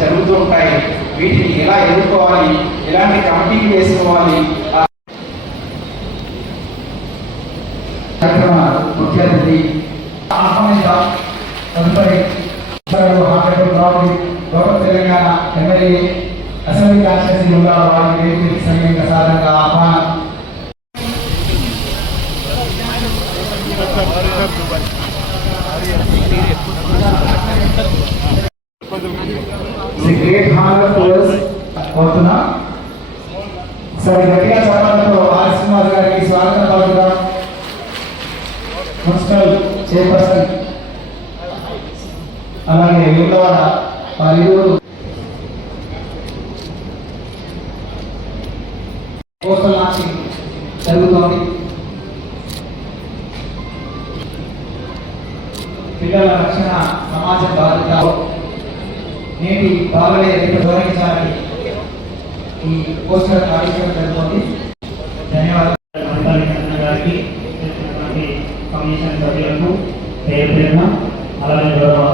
జరుగుతూ ఉంటాయి. వీటిని ఎలా ఎదుర్కోవాలి, ఎలాంటి కమిటీలు వేసుకోవాలి, ముఖ్య అతిథి తదుపరి తెలంగాణ ఎమ్మెల్యే అసెంబ్లీ కాన్స్టిట్యూన్సీ ఉండాలి వారికి వేదికకి సమయంగా సాధారణంగా ఆహ్వానం. గ్రేట్ హానర్ టు us కోరుతున్నా. సరే గట్టిగా చెప్పడంతో ఆర్ శ్రీనివాస్ గారికి స్వాగతం పలుకుదాం. మున్సిపల్ చైర్పర్సన్ అలాగే వేములవాడ వారిరువురు పోస్టల్ లాంచింగ్ జరుగుతోంది. పిల్లల రక్షణ సమాజ బాధ్యత నేటి బాలలే గౌరవించాలని ఈ పోస్టర్ ఆవిష్కరణ జరుగుతోంది. ధన్యవాదాలు. కమిషన్ సభ్యులకు పేరు అలాగే గౌరవ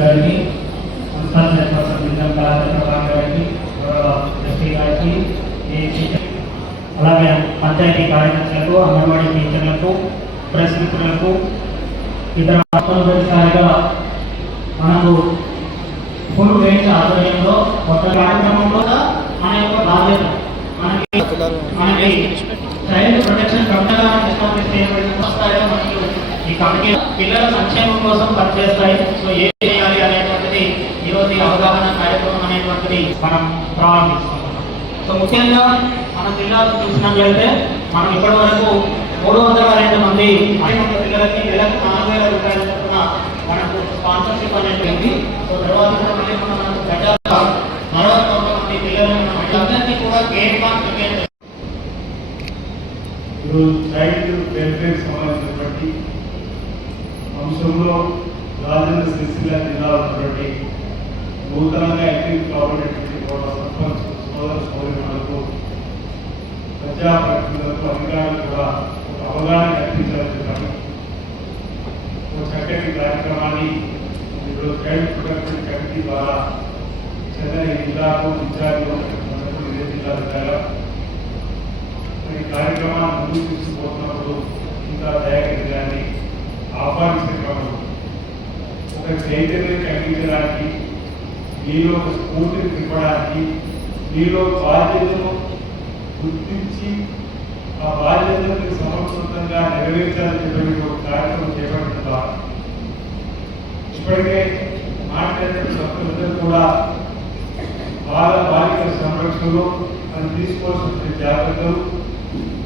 గారికి, మున్సిపల్ చైర్పర్సన్ గారికి, గౌరవ ఎస్పీ గారికి, అలాగే పంచాయతీ కార్యదర్శులకు, అంగన్వాడీ టీచర్లకు, ప్రెస్ మిత్రులకు, ఇతర తప్పనిసరిగా మనకు ఫుల్ రేంజ్ ఆధ్వర్యంలో కొత్త కార్యక్రమంలో మన యొక్క బాధ్యత మనకి చైల్డ్ ప్రొటెక్షన్ కమిటీగా ఎస్టాబ్లిష్ చేయబడిన స్థాయిలో మనకు ఈ కమిటీ పిల్లల సంక్షేమం కోసం పనిచేస్తాయి. సో ఏం చేయాలి అనేటువంటిది ఈరోజు ఈ అవగాహన కార్యక్రమం అనేటువంటిది మనం ప్రారంభిస్తున్నాం. సో ముఖ్యంగా మన జిల్లాలో చూసినట్లయితే మనం ఇప్పటి వరకు 302 మంది పిల్లలకి నెలకు 4000 రూపాయల చొప్పున మనకు స్పాన్సర్షిప్ అనేది. సో తర్వాత మళ్ళీ మనం గజాల 49 మంది పిల్లలని కూడా గేమ్ కాన్సెప్ట్ చైల్డ్ వెల్ఫేర్ సంబంధించినటువంటి అంశంలో రాజన్న సిరిసిల్ల జిల్లాలో ఉన్నటువంటి నూతనంగా ఎంపిక కాబడినటువంటి సర్పంచ్ సోదర సోదరులకు, ప్రజాప్రతినిధులకు, అధికారులు కూడా ఒక అవగాహన కల్పించాలని చెప్పారు. ఒక చక్కటి కార్యక్రమాన్ని ఇప్పుడు చైల్డ్ ప్రొటెక్షన్ కమిటీ ద్వారా చెన్నై జిల్లాకు ఇన్ఛార్జిగా ఇదే జిల్లా ద్వారా ఈ కార్యక్రమాన్ని ముందుకు తీసుకుపోతున్నప్పుడు ఇంకా దయాకరించడానికి ఆహ్వానించే క్రమంలో ఒక చైతన్యం కలిగించడానికి, మీలో ఒక స్ఫూర్తిని తిప్పడానికి, మీలో బాధ్యతను గుర్తించి ఆ బాధ్యతను సమర్థవంతంగా నెరవేర్చాలని చెప్పి ఒక కార్యక్రమం చేపట్టిన ద్వారా ఇప్పటికే మాట్లాడిన సభ్యులందరూ కూడా బాలికల సంరక్షణలో మనం తీసుకోవాల్సిన జాగ్రత్తలు,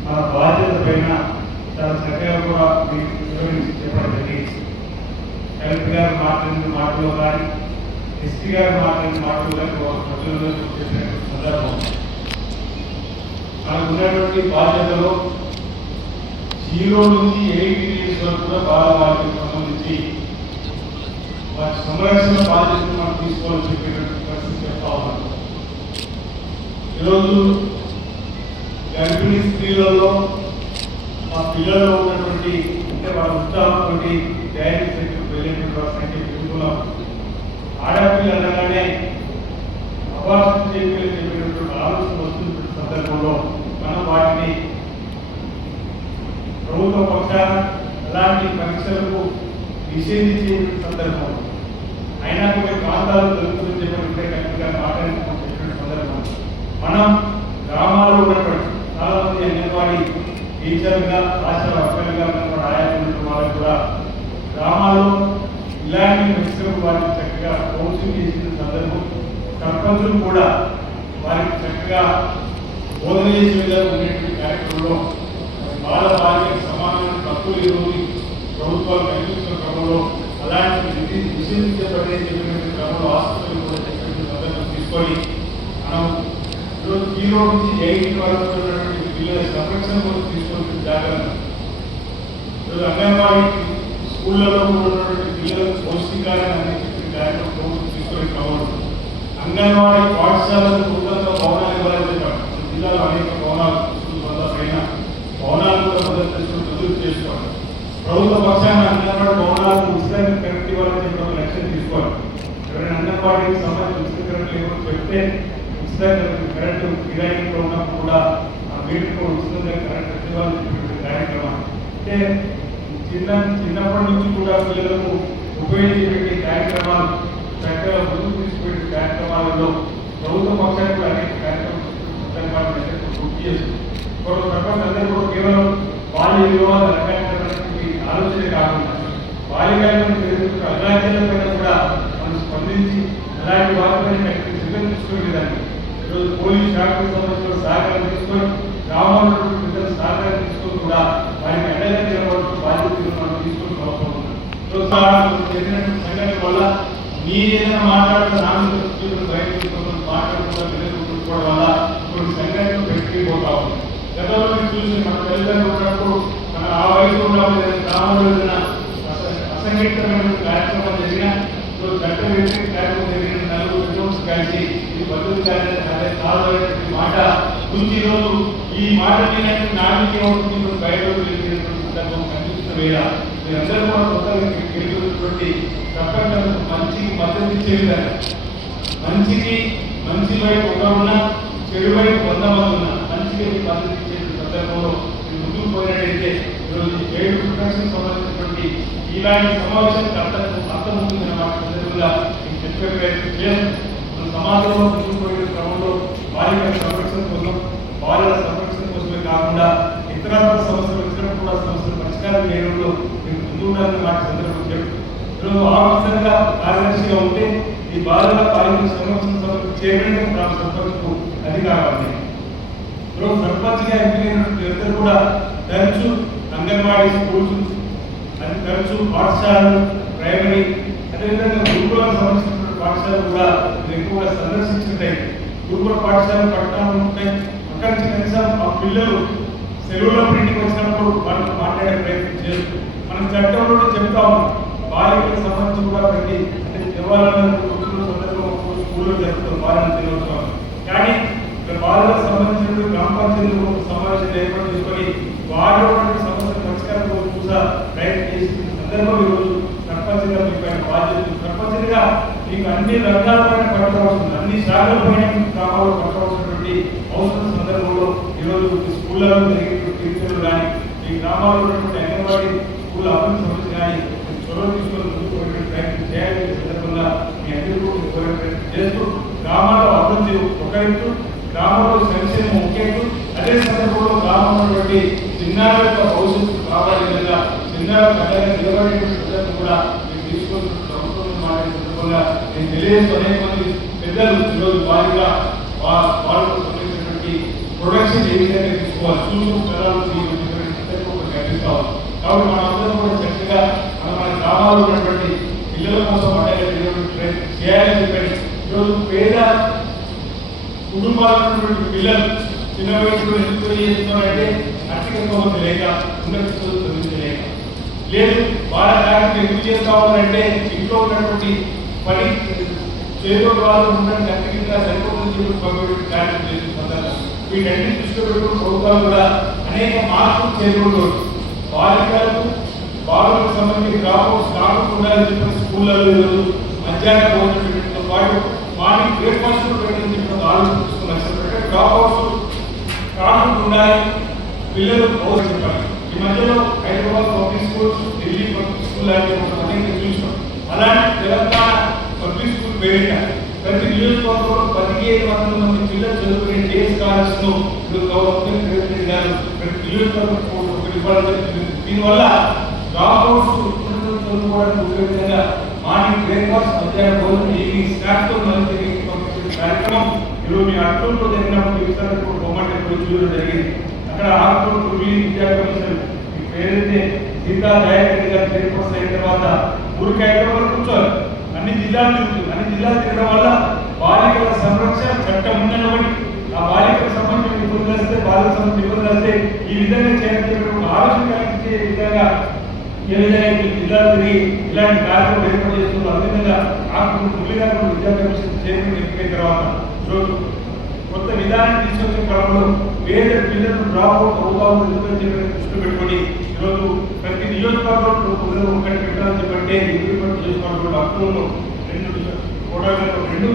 మన బాధ్యత పైన చాలా చక్కగా కూడా వివరించి చెప్పడం జరిగింది. కలెక్టర్ గారు మాట్లాడిన మాటలో కానీ, ఎస్పీ గారు మాట్లాడిన మాటలో కానీ ప్రజలందరూ చెప్పిన సందర్భం మనకు ఉన్నటువంటి బాధ్యతలో 0 నుంచి 8 years వరకు కూడా బాలబాలికలకు సంబంధించి వారి సంరక్షణ బాధ్యతను మనం తీసుకోవాలని చెప్పేటువంటి పరిస్థితి చెప్తా ఉన్నాం. ఈరోజు గర్భిణీ స్త్రీలలో ఆ పిల్లల్లో ఉన్నటువంటి అంటే వాళ్ళ ఉత్సాహంతో డైరెక్ట్ సెక్టర్ వెళ్ళేటువంటి సంఖ్య పెరుగుతున్నాం. ఆడపిల్ల అనగానే అవార్డు చెప్పేటువంటి ఆలోచన వస్తున్న సందర్భంలో మనం వాటిని ప్రభుత్వ పక్షాన ఎలాంటి పరీక్షలకు నిషేధించే సందర్భం అయినా కొన్ని ప్రాంతాలు జరుగుతుందని చెప్పి కరెక్ట్గా మాట్లాడుతున్న సందర్భం మనం గ్రామాల్లో ఉన్నటువంటి చాలా మంది అంగన్వాడీ టీచర్గా, ఆశా వర్కర్గా ఉన్నటువంటి ఆయాకున్న వాళ్ళకు కూడా గ్రామాల్లో ఇలాంటి పరీక్షలకు వారికి చక్కగా కౌన్సిలింగ్ చేసిన సందర్భం, సర్పంచులు కూడా వారికి చక్కగా బోధన చేసే విధంగా ఉండేటువంటి కార్యక్రమంలో బాలికలకు సమానమైన హక్కులు ఈరోజు ప్రభుత్వాలు కల్పిస్తున్న క్రమంలో అలాంటి నిషేధించబడే చెప్పినటువంటి క్రమంలో ఆసుపత్రులు కూడా చెప్పినటువంటి సందర్భం తీసుకొని మనం ఈరోజు 0 నుంచి 8 వరకు ఉన్నటువంటి పిల్లల సంరక్షణ కోసం తీసుకున్న జాగ్రత్త, ఈరోజు అంగన్వాడీ స్కూళ్ళలో ఉన్నటువంటి పిల్లలకు పౌష్టికాలను అందించిన కార్యక్రమం ప్రభుత్వం తీసుకునే క్రమంలో అంగన్వాడీ పాఠశాలకు నూతనంగా భవనాలు ఇవ్వాలని చెప్పారు. జిల్లాలో అనేక భవనాలు పైన భవనాలు కూడా మంజూరు చేసుకోవాలి. ప్రభుత్వ పక్షాన అంగన్వాడీ భవనాలకు ఉచితంగా కనెక్ట్ ఇవ్వాలని చెప్పి లక్ష్యం తీసుకోవాలి. ఎవరైనా అంగన్వాడీకి సంబంధించి ఉచిత కరెంట్ లేకపోతే చెప్తే ఉచితంగా కరెంటు కిరాయిలో ఉన్నప్పుడు కూడా ఆ వీటికి ఉచితంగా కరెంట్ ఇవ్వాల్సినటువంటి కార్యక్రమం అంటే చిన్నప్పటి నుంచి కూడా పిల్లలకు ఉపయోగించే కార్యక్రమాలు చక్కగా ముందుకు తీసుకునే కార్యక్రమాలలో ప్రభుత్వ పక్షాలు కూడా అనేక కార్యక్రమాలు పూర్తి చేస్తుంది ప్రపంచ అందరూ కూడా కేవలం బాల్య వివాహాల రంగానికి ఆలోచన కాకుండా బాల్యకాలను అగ్రాజ్యాల పైన కూడా మనం స్పందించి అలాంటి వాటిపైన చర్యలు తీసుకునేదాన్ని ఈరోజు పోలీస్ శాఖకు సంబంధించిన సహకారం తీసుకొని గ్రామాల్లో పిల్లల సహకారం తీసుకొని కూడా వారికి అండగా నిలబడుతూ బాధ్యతలు మనం తీసుకొని జరిగినటువంటి సంఘటన వల్ల మీరేదైనా మాట్లాడిన నాలుగు మాట్లాడుకుంటూ నిలబడుకోవడం వల్ల కొన్ని సంఘటనలు పెట్టిపోతా ఉంది. గతంలో చూసి మన తల్లిదండ్రులు ఉన్నప్పుడు మన ఆ వయసు ఉన్నప్పుడు గ్రామంలో ఏదైనా అసంఘటితమైన కార్యక్రమం జరిగిన చట్ట వ్యతిరేక కార్యక్రమం జరిగిన నలుగురు విద్వాంసులు కలిసి ఈ పద్ధతి కార్యక్రమం మాట గురించి ఈరోజు ఈ మాట నాటికి బయటకు వెళ్ళినటువంటి సందర్భం కనిపిస్తున్న వేళ మీరందరూ కూడా కొత్తగా గెలుపుతున్నటువంటి ప్రపంచంలో మంచికి మద్దతు ఇచ్చే విధంగా మంచికి మంచి వైపు ఉన్న చెడు వైపు 100 మంది ఉన్నా మంచికి మద్దతు ఇచ్చే సందర్భంలో ముందుకు పోయినట్టయితే ఈరోజు ఏడు ప్రొటెక్షన్ సంబంధించినటువంటి ఇలాంటి సమావేశం అర్థమవుతుందన్న మాట సందర్భంగా నేను చెప్పే ప్రయత్నం చేస్తాను. మన సమాజంలో ముందుకు పోయే క్రమంలో బాలికల సంరక్షణ కోసం బాలల సంరక్షణ కోసమే కాకుండా ఇతర సమస్యలు వచ్చినప్పుడు కూడా సమస్యలు పరిష్కారం చేయడంలో మీరు ముందు ఉండాలని మాట సందర్భం చెప్తాను. ఈరోజు ఆఫీసర్గా కార్యదర్శిగా ఉంటే ఈ బాలల బాలికల సంరక్షణ సంస్థ చైర్మన్ గ్రామ సర్పంచ్కు అధికారం ఉంది. ఈరోజు సర్పంచ్గా ఎంపికైనటువంటి ఇద్దరు కూడా తరచు అంగన్వాడీ స్కూల్స్ అది తరచు పాఠశాలలు ప్రైమరీ అదేవిధంగా గురుకులకు సంబంధించినటువంటి పాఠశాలలు కూడా ఎక్కువగా సందర్శించుంటాయి. గురుకుల పాఠశాలలు పట్టణాలు ఉంటాయి. అక్కడి నుంచి కనీసం ఆ పిల్లలు సెలవుల ఇంటికి వచ్చినప్పుడు వాళ్ళతో మాట్లాడే ప్రయత్నం చేస్తూ మనం చట్టంలో చెప్తా ఉన్నాం. బాలికలకు సంబంధించి కూడా ప్రతి అంటే దేవాలయాలు స్కూల్లో జరుగుతాం బాలను తెలియజేస్తాం. కానీ బాలకు సంబంధించిన గ్రామ పంచాయతీలు సమావేశం ఏర్పాటు చేసుకొని వారిలో సమస్యల పరిష్కారం కూడా ప్రయత్నం చేసిన సందర్భం ఈరోజు సర్పంచ్గా మీకు ఆయన బాధ్యతలు సర్పంచ్గా మీకు అన్ని రంగాలపైన పట్టవలసింది అన్ని శాఖలపైన గ్రామాల్లో పట్టవలసినటువంటి అవసరం సందర్భంలో ఈరోజు స్కూళ్ళలో జరిగినటువంటి టీచర్లు కానీ ఈ గ్రామాల్లో ఉన్నటువంటి అంగన్వాడీ స్కూల్ అభివృద్ధి సమస్య కానీ చొరవ తీసుకొని ముందుకు పోయే ప్రయత్నం చేయాలనే సందర్భంగా మీ అందరికీ కోరే ప్రయత్నం చేస్తూ గ్రామాల్లో అభివృద్ధి ఒకరిస్తూ గ్రామంలో సంక్షేమం ముఖ్యంగా అదే సందర్భంలో గ్రామంలో చిన్నారుల యొక్క భవిష్యత్తు కావాలి విధంగా చిన్నారుల కళగా నిలబడేటువంటి కూడా మీరు తీసుకొని ప్రభుత్వం మాట్లాడే సందర్భంగా నేను తెలియజేస్తూ అనేక మంది పెద్దలు ఈరోజు వారిగా వాళ్ళకు సంబంధించినటువంటి ప్రొడక్షన్ ఏ విధంగా తీసుకోవాలి చూసు స్థలాలు కనిపిస్తా ఉంది. కాబట్టి మనందరం కూడా చక్కగా మన గ్రామాల్లో ఉన్నటువంటి పిల్లల కోసం ప్రయత్నం చేయాలని చెప్పండి. ఈరోజు పేద కుటుంబాలు ఉన్నటువంటి పిల్లలు చిన్న వయసులో ఎందుకు చేస్తున్నారంటే ఆర్థిక స్తోమత లేక ఉన్నత చదివించలేక లేదు వాళ్ళ కార్యక్రమం ఎందుకు చేస్తా ఉన్నారంటే ఇంట్లో ఉన్నటువంటి పని చేతుల ద్వారా ఉన్నటువంటి అత్యంత సరిపోతుంది కార్యక్రమం చేస్తున్నారు. వీటన్ని దృష్టిలో పెట్టుకున్న ప్రభుత్వాలు కూడా అనేక మార్పులు చేరుకుంటూ బాలికలకు బాలులకు సంబంధించి కాకుండా స్కూళ్ళలో ఈరోజు మధ్యాహ్న భోజనంతో పాటు మార్నింగ్ బ్రేక్ఫాస్ట్ పెట్టిన ఆలోచించుకున్నారు. డ్రాప్ అవుట్స్ కాకుండా పిల్లలు చెప్పాలి. ఈ మధ్యలో Hyderabad public schools Delhi public school లాంటి అనేక చూసాం. అలాంటి తెలంగాణ పబ్లిక్ స్కూల్ పేరిట ప్రతి నియోజకవర్గంలో 1500 మంది పిల్లలు చదువుకునే డే స్కాలర్స్ ను గవర్నమెంట్ గారు ప్రతి నియోజకవర్గం ఒకటి ఇవ్వడం జరుగుతుంది. దీనివల్ల డ్రాప్ అవుట్స్ చదువుకోవడానికి ఉపయోగంగా మార్నింగ్ బ్రేక్ఫాస్ట్ మధ్యాహ్న భోజనం ఈవినింగ్ స్నాక్స్ తో మంచి కార్యక్రమం ఈరోజు మీ అట్టూరులో జరిగినప్పుడు విస్తరణకు బొమ్మటి చూడడం జరిగింది. అక్కడ ఆర్టూరు విద్యా కమిషన్ పేరైతే సీతా దయారెడ్డి గారు చైర్పర్సన్ అయిన తర్వాత ఊరికి హైదరాబాద్ కూర్చోవాలి. అన్ని జిల్లాలు తిరుగుతుంది. అన్ని జిల్లాలు తిరగడం వల్ల బాలికల సంరక్షణ చట్టం ఉన్నటువంటి ఆ బాలికలకు సంబంధించిన ఇబ్బందులు వస్తే బాలికలకు సంబంధించిన ఇబ్బందులు వస్తే ఈ విధంగా చేయాలని ఆలోచన కలిగించే విధంగా ఏ విధంగా జిల్లాలు తిరిగి ఇలాంటి కార్యక్రమం ఏర్పాటు చేస్తున్నారు. అదేవిధంగా మురళీగారు విద్యా కమిషన్ చైర్మన్ ఎన్నికైన తర్వాత ఈరోజు కొత్త విధానం తీసుకొచ్చే క్రమంలో పేద పిల్లలు డ్రాప్ అవుట్ అవుతాము దృష్టిలో పెట్టుకొని ఈరోజు ప్రతి నియోజకవర్గంలో ఒకటి పెట్టాలని చెప్పంటే నియోజకవర్గంలో అక్టోబర్లో 2 టోటల్గా రెండు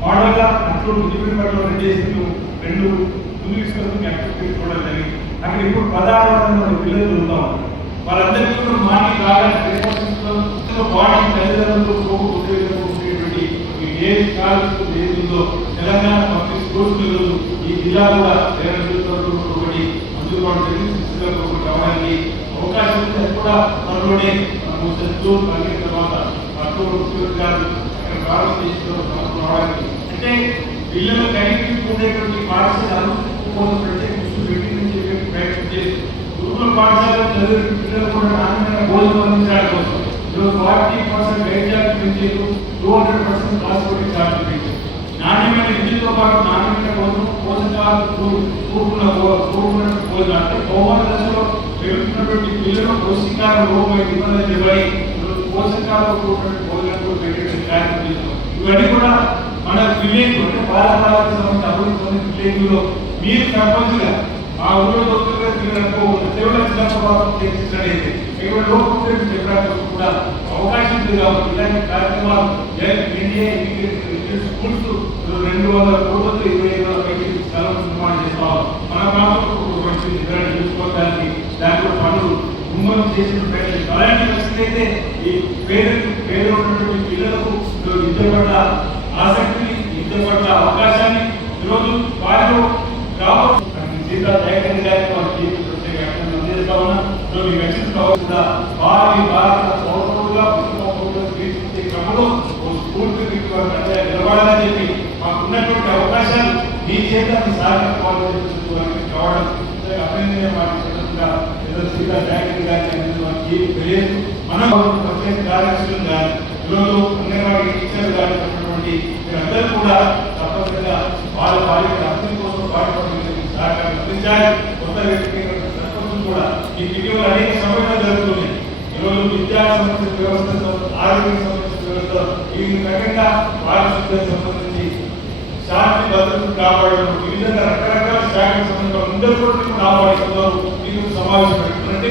మోడల్గా అట్లు ఇండిపెండెంట్లో 2 ఏసీలు 2 ముందు తీసుకొని యాక్టివిటీస్ చూడడం జరిగింది. అక్కడ ఇప్పుడు 1600 మంది పిల్లలు చదువుతాం. వాళ్ళందరికీ కూడా మార్నింగ్ కావాలని బ్రేక్ఫాస్ట్లో బాడీ తల్లిదండ్రులు ఉండేటువంటి ఈ ఏ కాలేజ్ ఏదో తెలంగాణ పబ్లిక్ స్కూల్స్ ఈ జిల్లా కూడా ఒకటి అందుబాటు జరిగింది. శిక్షకులకు ఒకటి అవడానికి అవకాశం ఉంది. అది కూడా త్వరలోనే జూన్ కలిగిన తర్వాత అక్టోబర్ గారు అక్కడ ప్రారంభించడానికి అంటే పిల్లలు కలిగి ఉండేటువంటి పాఠశాల కోసం ప్రత్యేక దృష్టి పెట్టి చెప్పే ప్రయత్నం చేసి గురుకుల పాఠశాలలో చదివే పిల్లలు కూడా నాణ్యమైన భోజనం అందించడం కోసం 40% గైడ్ చార్జ్ పెంచారు, 200% క్లాస్ కోటి చార్జ్ పెంచారు. నాణ్యమైన విద్యతో పాటు నాణ్యమైన పోషకాలు కూడుకున్న భోజనం అంటే పౌర దశలో పెరుగుతున్నటువంటి పిల్లలు పౌష్టికాల లోపై నిబంధనలు ఇవ్వడి పోషకాలు కూడినటువంటి భోజనం పెట్టేటువంటి కార్యక్రమం చేస్తున్నాం. ఇవన్నీ కూడా మన విలేజ్ అంటే బాలబాలకు సంబంధించిన అభివృద్ధి విలేజ్లో మీరు తప్పనిసరిగా ఆ ఊళ్ళో దొరుకుతున్న పిల్లలకు దేవుళ్ళ చిన్నపాపం చేయించడైతే ఇక్కడ లోపల చెప్పడానికి కూడా అవకాశం ఉంది. కాబట్టి ఇలాంటి కార్యక్రమాలు స్కూల్స్ 200 కోట్లతో 25,000 స్థలం నిర్మాణం చేస్తాం. మన ప్రాంతంలో చూసుకోవడానికి దాంట్లో పనులు ముమ్మరం చేసిన ప్రయత్నం. అలాంటి పరిస్థితి అయితే ఈ పేద ఉన్నటువంటి పిల్లలకు విద్య పట్ల ఆసక్తిని, విద్య పట్ల అవకాశాన్ని ఈరోజు వారిలో సీతా జయకరణ్ గారికి వారికి ప్రత్యేక అందజేస్తా ఉన్నా. మీకు వచ్చిన కూడా వారి భారత పౌరులుగా తీర్చిదిద్దే క్రమంలో స్ఫూర్తి నిలబడాలని చెప్పి మాకు ఉన్నటువంటి అవకాశాలు మీ చేత సాధించుకోవాలని కావడం అభినందనీయ మాట్లాడుతున్నా. సీతా జయకరణ్ గారికి తెలియదు. మనం ప్రత్యేక కార్యక్రమం కానీ ఈరోజు అంగన్వాడీ టీచర్లు కానీ అందరూ కూడా తప్పనిసరిగా వాళ్ళ అభివృద్ధి కోసం పాటుపడుతున్న సహకారం అందించాలి. కొత్త సర్పంచులు కూడా ఈ ఇటీవల అనేక సమస్యలు జరుగుతున్నాయి. ఈరోజు విద్యా సంబంధించిన వ్యవస్థతో, ఆరోగ్య సంబంధించిన వ్యవస్థ ఈ రకంగా పారిశుద్ధ్య సంబంధించి శాంతి భద్రతను కాపాడడం వివిధ రకరకాల శాఖలకు సంబంధించిన అందరూ కూడా కాపాడుతున్నారు. మీరు సమావేశం పెట్టుకున్నట్టే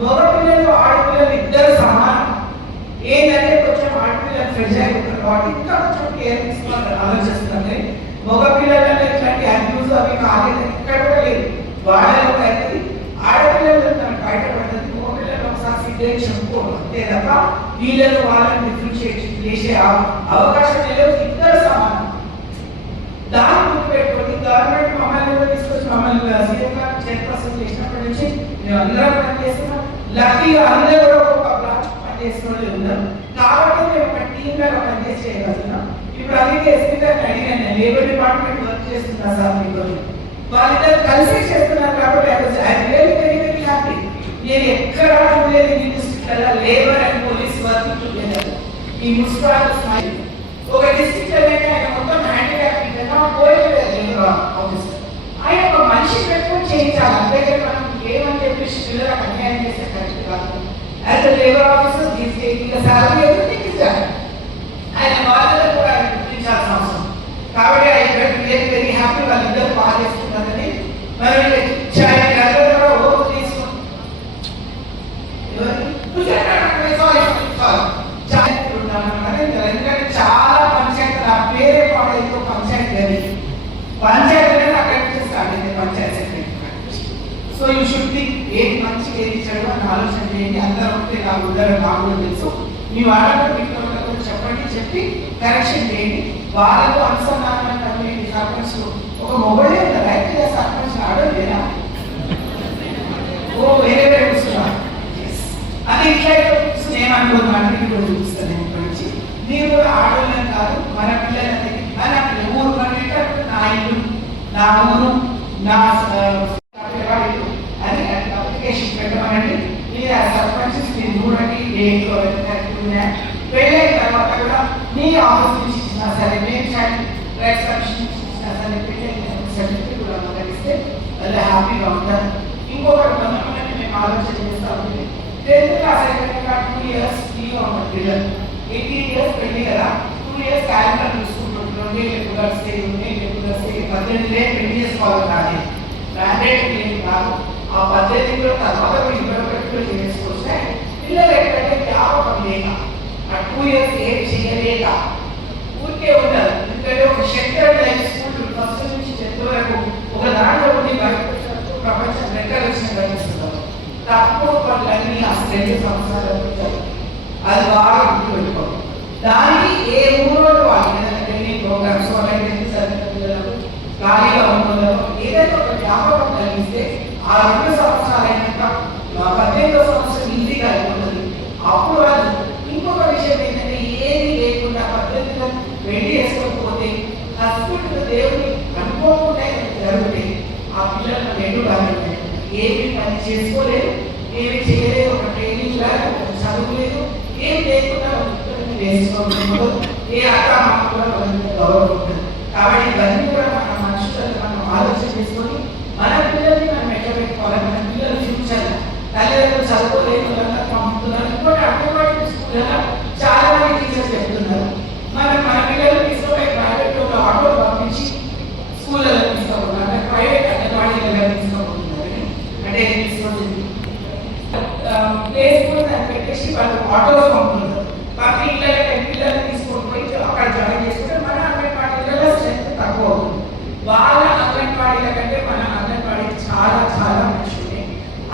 మగపిల్లలు ఆడపిల్లలు ఇద్దరు సమానం. ఏంటంటే కొంచెం ఆడపిల్లలు ఫ్రెష్ అయిపోతారు కాబట్టి ఇంకా కొంచెం కేర్ తీసుకోవాలని ఆలోచిస్తుంది. మగపిల్లలలో ఇట్లాంటి అబ్యూస్ అవి కాలేదు, ఇక్కడ కూడా లేదు. వాళ్ళలో అయితే ఆడపిల్లలు తనకు బయటపడుతుంది, మగపిల్లలు ఒకసారి సిద్ధంగా చెప్పుకోవడం అంతే తప్ప వీళ్ళలో వాళ్ళని డిఫరెన్షియేట్ చేసే అవకాశం లేదు. ఇద్దరు సమానం. దాన్ని గుర్తుపెట్టుకొని గవర్నమెంట్ మమ్మల్ని కూడా తీసుకొచ్చి మమ్మల్ని సీఎం గారు చైర్పర్సన్ చేసినప్పటి నుంచి మేము అందరం పనిచేస్తున్నాం. లక్కీగా అందరూ కూడా ఒక్కొక్క బ్రాంచ్ పనిచేసిన వాళ్ళు ఉన్నారు కాబట్టి మేము ఒక టీమ్ గా పనిచేసి చేయగలుగుతున్నాం. ఇప్పుడు అందుకే ఎస్పీ గారిని అడిగాను, లేబర్ డిపార్ట్మెంట్ వర్క్ చేస్తున్నా సార్ మీకు, వాళ్ళిద్దరు కలిసి చేస్తున్నారు కాబట్టి హ్యాపీ. నేను ఎక్కడ చూడలేదు ఈ district labour and police work together. ఈ మున్సిపాలిటీ ఒక డిస్ట్రిక్ట్ అనేది ఆయన మొత్తం హ్యాండిక్యాప్ పోయలేదు ఆఫీస్. ఆయన ఒక మనిషి పెట్టుకొని చేయించాలి. అంతేగా మనం ఏమని చెప్పేసి పిల్లలకు అన్యాయం చేసే కరెక్ట్ కాదు. యాజ్ అ లేబర్ ఆఫీసర్ దీనికి సాలరీ ఎవరికి ఇచ్చారు, ఆయన బాధ్యత కూడా ఆయన గుర్తించాల్సిన అవసరం. కాబట్టి ఆయన వెరీ హ్యాపీ వాళ్ళిద్దరు బాగా చేస్తున్నారని. మరి కూడా ఓటు తీసుకున్నాం. ఎందుకంటే చాలా పంచాయతీ నా పేరే పాడైతే పంచాయతీ గది పంచాయతీ అనేది అక్కడి నుంచి స్టార్ట్ అయింది. Panchayat secretary. So you should think ఏది మంచి ఏది ఇచ్చాడు అని ఆలోచన చేయండి. అందరూ ఉంటే నాకు ఉదాహరణ నాకు కూడా తెలుసు. మీ వాళ్ళకు మీకు చెప్పండి, చెప్పి కరెక్షన్ చేయండి. వాళ్ళకు అనుసంధానమైన కమ్యూనిటీ సర్పంచ్ ఒక మొబైలే రైట్ సర్పంచ్ ఆడలేదా ఓ వేరే వేరే కూర్చున్నారు అది ఇట్లయితే నేను అనుకుంటున్నాను. మీకు కూడా చూపిస్తాను ఇప్పటి నుంచి. మీరు కూడా ఆడలేని కాదు, మన పిల్లలకి మన ఊరు నా ఇల్లు, నా ఊరు, నా అని అప్లికేషన్ పెట్టమనండి. మీరు ఆ సర్పంచ్ మీరు చూడండి డేట్లో పెళ్ళైన తర్వాత కూడా మీ ఆఫీస్ నుంచి ఇచ్చినా సరే, మేము చైల్డ్ రైట్స్ కమిషన్ ఇచ్చినా సరే పెళ్ళైన సర్టిఫికేట్ కూడా కలిగిస్తే వాళ్ళు హ్యాపీగా ఉంటారు. ఇంకొకటి కొంతమంది మేము ఆలోచన చేస్తాము. 10th క్లాస్ అయిపోయినాక 2 years ఫ్రీగా ఉంటుంది పిల్లలు. 18 years పెళ్ళి కదా, 2 years క్యాలెండర్ చూసుకుంటున్నాం. రెగ్యులర్ స్టే 18 పెళ్లి చేసుకోవాలి కానీ మ్యాండేట్ ఏమి కాదు. ఆ 18 తర్వాత మీరు 21 చేసుకొస్తే పిల్లలు ఎక్కడంటే వ్యాపకం లేక ఆ 2 years ఏం చేయలేక ఊరికే ఉంటారు. ఎందుకంటే ఒక షెల్టర్ లైఫ్ స్కూల్ ఫస్ట్ నుంచి 10th వరకు ఒక దాంట్లో ఉండి బయటకు ప్రపంచం రెక్కలు వచ్చిన కనిపిస్తున్నారు. తక్కువ పనులన్నీ అసలు 2 సంవత్సరాలు ఉంటారు. అది బాగా గుర్తుపెట్టుకోవాలి. దానికి ఏ ఊరోడు వాళ్ళు ఏదైనా ట్రైనింగ్ ప్రోగ్రామ్స్ అలాంటి పిల్లలకు ఖాళీగా ఉండడం ఏదైనా ఒక జ్ఞాపకం కలిగిస్తే ఆ 2 సంవత్సరాలు అయినాక 18వ సంవత్సరం ఈజీగా అయిపోతుంది. అప్పుడు వాళ్ళు ఇంకొక విషయం ఏంటంటే ఏది లేకుండా 18లో వెళ్ళి వేసుకోకపోతే హస్బెండ్ దేవుని అనుకోకుండా జరిగితే ఆ పిల్లలకు 2 బాగుంటాయి. ఏమి పని చేసుకోలేదు, ఏమి చేయలేదు, ఒక ట్రైనింగ్ లేదు, ఒక చదువు లేదు, ఏం లేకుండా వేసుకోవడం ఏ అక్క మాకు కూడా గౌరవం ఉంటుంది. కాబట్టి ఇవన్నీ కూడా మన మనుషులను మనం ఆలోచన చేసుకొని మన పిల్లల్ని మనం ఎట్లా పెట్టుకోవాలి, మన పిల్లల ఫ్యూచర్ తల్లిదండ్రులు చదువుకోలేని వల్ల పంపుతున్నారు. ఇంకోటి అంగన్వాడీ స్కూల్లో చాలా మంది టీచర్స్ చెప్తున్నారు మన పిల్లలు తీసుకుపోయి ప్రైవేట్ ఆటో పంపించి స్కూళ్ళలో తీసుకోకుండా అంటే ప్రైవేట్ అంగన్వాడీలలో తీసుకోబోతున్నారు. అంటే తీసుకొచ్చింది ప్లే స్కూల్ అని పెట్టేసి వాళ్ళు ఆటోస్ పంపుతున్నారు. పక్క పిల్లలు తీసుకొని పోయి అక్కడ జాయిన్ చేసుకుంటే మన అంగన్వాడీలలో స్ట్రెంత్ తక్కువ అవుతుంది. వాళ్ళ అంగన్వాడీల కంటే మన అంగన్వాడీ చాలా చాలా మంచిది.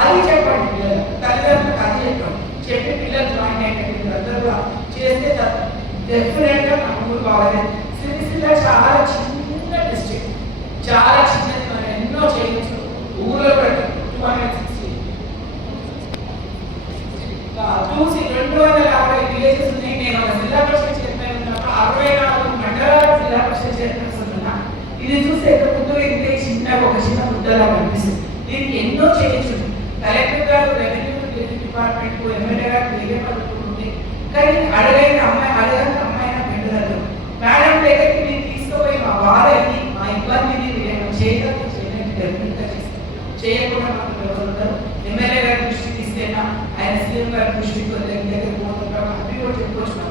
అది చెప్పండి పిల్లలకు, తల్లిదండ్రులకు అది చెప్పండి. చెప్పి పిల్లలు జాయిన్ అయ్యేటట్టు అందరూ చేస్తే డెఫినెట్గా మన ఊరు బాగలేదు. సిరిసిల్ల చాలా చిన్న డిస్ట్రిక్ట్, చాలా చిన్నది, మనం ఎన్నో చేయవచ్చు. ఊళ్ళో పెట్టి 250 విలేజెస్ ఉన్నాయి. నేను ఒక జిల్లా పరిషత్ చైర్మన్ ఉన్నప్పుడు 64 మండలాల జిల్లా పరిషత్ చైర్మన్స్ ఉన్నా. ఇది చూస్తే ముందు ఇంతే చిన్నగా ఒక చిన్న ముద్దలా కనిపిస్తుంది. దీనికి ఎన్నో చేయొచ్చు. కలెక్టర్ గారు, రెవెన్యూ డిపార్ట్మెంట్, ఎమ్మెల్యే గారు వేరే పద్ధతులు ఉంటాయి. కానీ అడగైన అమ్మాయిన పెట్టగలరు. మేడం దగ్గరికి మీరు తీసుకుపోయి మా బాధని, మా ఇబ్బందిని మీరు చేయగలిగి చేయడానికి డెఫినెట్గా చేస్తారు. చేయకుండా మాకు ఎవరు ఉంటారు. ఎమ్మెల్యే గారి దృష్టికి తీసుకెళ్ళినా, ఆయన సీఎం గారి దృష్టికి దగ్గర పోతుంటాం, అవి కూడా చెప్పుకొచ్చున్నాం.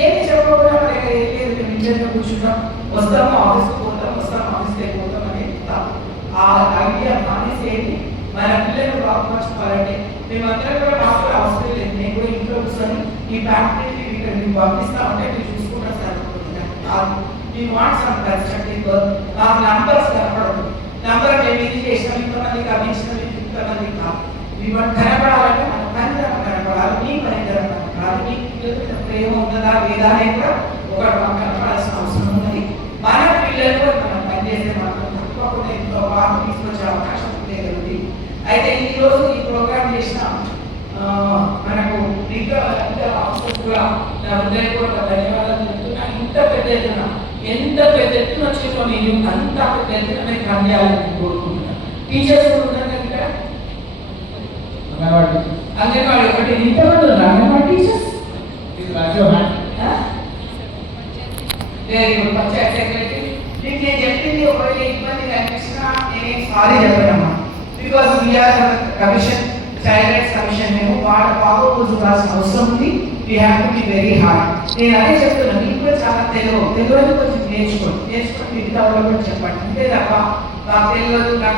ఏమి చెప్పకుండా మరి ఏం లేదు, మేము ఇంట్లో కూర్చుంటాం, వస్తాము ఆఫీస్కి పోతాం, వస్తాము ఆఫీస్కి వెళ్ళిపోతాం అనేది ఆ ఐడియా మానేసేయండి. మన పిల్లలు బాగుపరచుకోవాలంటే మేమందరం కూడా మాకు అవసరం లేదు. నేను కూడా ఇంట్లో కూర్చొని ఈ ఫ్యామిలీ ఇక్కడ మీకు పంపిస్తామంటే మీరు చూసుకుంటా సరిపోతుంది. మీ వాంట్ సమ్ కన్స్ట్రక్టివ్ నాకు నంబర్స్ కనపడదు. నంబర్ మేము ఇది చేసినాం, ఇంతమందికి అభించినాం, ఇంతమందికి కాదు. ఇవన్నీ కనపడాలంటే మన పనితనం కనపడాలి, మీ పనితనం కనపడాలి, మీ పిల్లలు ప్రేమ ఉన్నదా లేదా అనేది కూడా ఒకటి మాకు కనపడాల్సిన అవసరం ఉన్నది. మన పిల్లలు మనం పనిచేస్తే మాత్రం తప్పకుండా ఎంతో బాగా తీసుకొచ్చే అవకాశం ఉండేది. అయితే ఈరోజు ఈ ప్రోగ్రామ్ చేసిన మనకు ఇంకా ఆఫీసర్స్ కూడా నా హృదయపూర్వక ధన్యవాదాలు చెప్తున్నా. ఇంత పెద్ద ఎత్తున వచ్చేటో నేను అంత పెద్ద ఎత్తున నేను పనిచేయాలని కోరుకుంటున్నాను. టీచర్స్ కూడా ఉన్నారు కదా అంగన్వాడీ ఒకటి ఇంతమంది ఉన్నారు anganwadi teachers. Very good. Panchayat secretary మీకు నేను చెప్పింది ఒకవేళ ఇబ్బంది కనిపించినా నేనేం సారీ చెప్పనమ్మా. Because we are commission, child rights commission, మేము వాళ్ళ పాప చూడాల్సిన అవసరం ఉంది. We have to be very hard. నేను అదే చెప్తున్నాను, మీకు కూడా చాలా తెలియదు కొంచెం నేర్చుకొని మిగతా వాళ్ళు కూడా చెప్పండి. అంతే తప్ప నాకు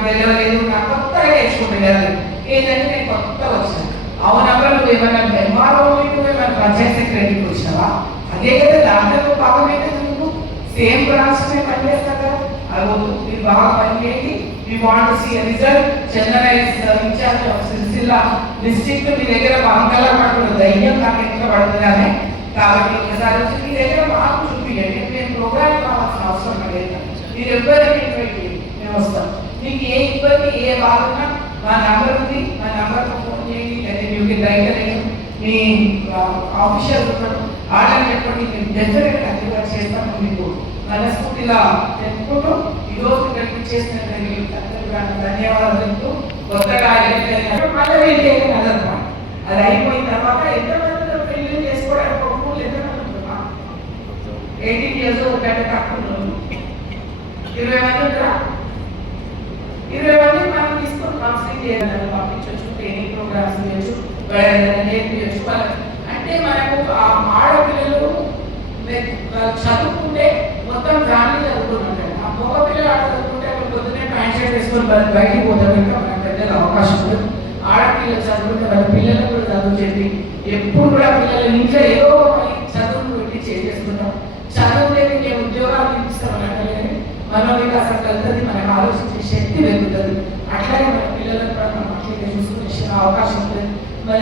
తెలియలేదు నాకు కొత్తగా నేర్చుకుంటే కదా. ఏంటంటే నేను కొత్తగా వచ్చాను. అవునబ్బా నువ్వు ఏమైనా ఎంఆర్ఓ ఏమైనా పంచాయత్ సెక్రటరీకి వచ్చినావా? అదే కదా, దాంట్లో పాపం ఏంటంటే నువ్వు సేమ్ బ్రాంచ్ మీద పనిచేస్తా కదా. అది మీరు బాగా పనిచేయండి. We want to see a result. Chennai is in charge of Sircilla district. మీ దగ్గర బాంకలా పడుతున్న ధైర్యం నాకు ఎట్లా పడుతుందనే. కాబట్టి ఒకసారి వచ్చి మీ దగ్గర మార్పు చూపించండి. నేను ప్రోగ్రామ్ కావాల్సిన అవసరం లేదు. మీరు ఎవరైనా ఇన్వైట్ చేయండి, మేము వస్తాం. మీకు ఏ ఇబ్బంది ఏ బాధ ఉన్నా మా నంబర్ ఉంది, మా నంబర్కి ఫోన్ చేయండి. లేదా మీకు రైటర్ మీ ఆఫీషియల్ ఉంటాడు, ఆర్డర్ చెప్పండి. మేము డెఫినెట్గా అందుబాటు చేస్తాము. మీకు మనస్ఫూర్తిగా చెప్పుకుంటూ ఈరోజు ఇక్కడికి చేసిన ధన్యవాదాలు చెప్తూ కొత్తగా అది అయిపోయిన తర్వాత ఎంతమంది పెళ్లి చేసుకోవడానికి ఒక ఊళ్ళు ఎంతమంది ఉంటున్నా 18 years ఒకటే తక్కువ 20 మంది ఉంటారా? 20 మంది మనం తీసుకొని కౌన్సిలింగ్ చేయాలని పంపించవచ్చు, ట్రైనింగ్ ప్రోగ్రామ్స్ చేయొచ్చు, నేర్పించచ్చు వాళ్ళకి. అంటే మనకు ఆ ఆడపిల్లలు చదువుకుంటే మొత్తం ఫ్యామిలీ చదువుకుంటుంటారు. ఆ మగ పిల్లలు ఆడ చదువుకుంటే వాళ్ళు పొద్దున్నే ప్యాంట్ షర్ట్ వేసుకొని బయటికి పోతారు. ఇంకా మన పెద్దల అవకాశం ఉంది. ఆడపిల్లలు చదువుకుంటే వాళ్ళ పిల్లలకు కూడా చదువు చెప్పి ఎప్పుడు కూడా పిల్లలు ఇంట్లో ఏదో మనం చదువు లేదు ఇంకే ఉద్యోగాలు ఇస్తామని అంటే మనోవికాసం కలుగుతుంది, మనకు ఆలోచించే శక్తి పెరుగుతుంది. అట్లాగే మన పిల్లలకు కూడా మనం అట్లయితే చూసుకునే అవకాశం ఉంటుంది. మన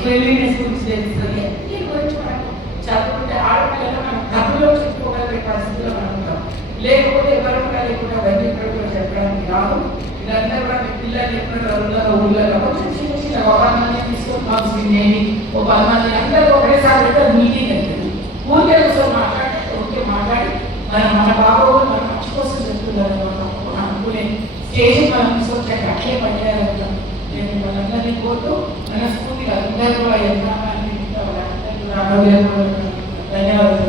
క్లీన్లీనెస్ గురించి తెలుస్తుంది. అన్ని గురించి మనకు చదువుకుంటే ఆడపిల్లలు మనం డబ్బులో చెప్పుకోగలిగే పరిస్థితిలో మనం ఉంటాం. లేకపోతే ఎవరు కూడా లేకుండా బయట కూడా చెప్పడానికి రాదు. ఇదంతా కూడా మీ పిల్లలు ఎప్పుడు ఊళ్ళలో కొంచెం చిన్న చిన్న ఒకరిని తీసుకొని మాకు ఒక 10 మంది అందరూ ఒకటేసారి మీటింగ్ అవుతుంది. ఊరికే కూర్చొని మాట్లాడి ఓకే మాట్లాడి మన బాబు మన మంచి కోసం చెప్తున్నారు అనుకునే స్టేజ్ మనం తీసుకొచ్చాక అట్లే పనిచేయాలంటాం. నేను మనందరినీ కోరుతూ మనస్ఫూర్తిగా అందరూ కూడా ధన్యవాదాలు.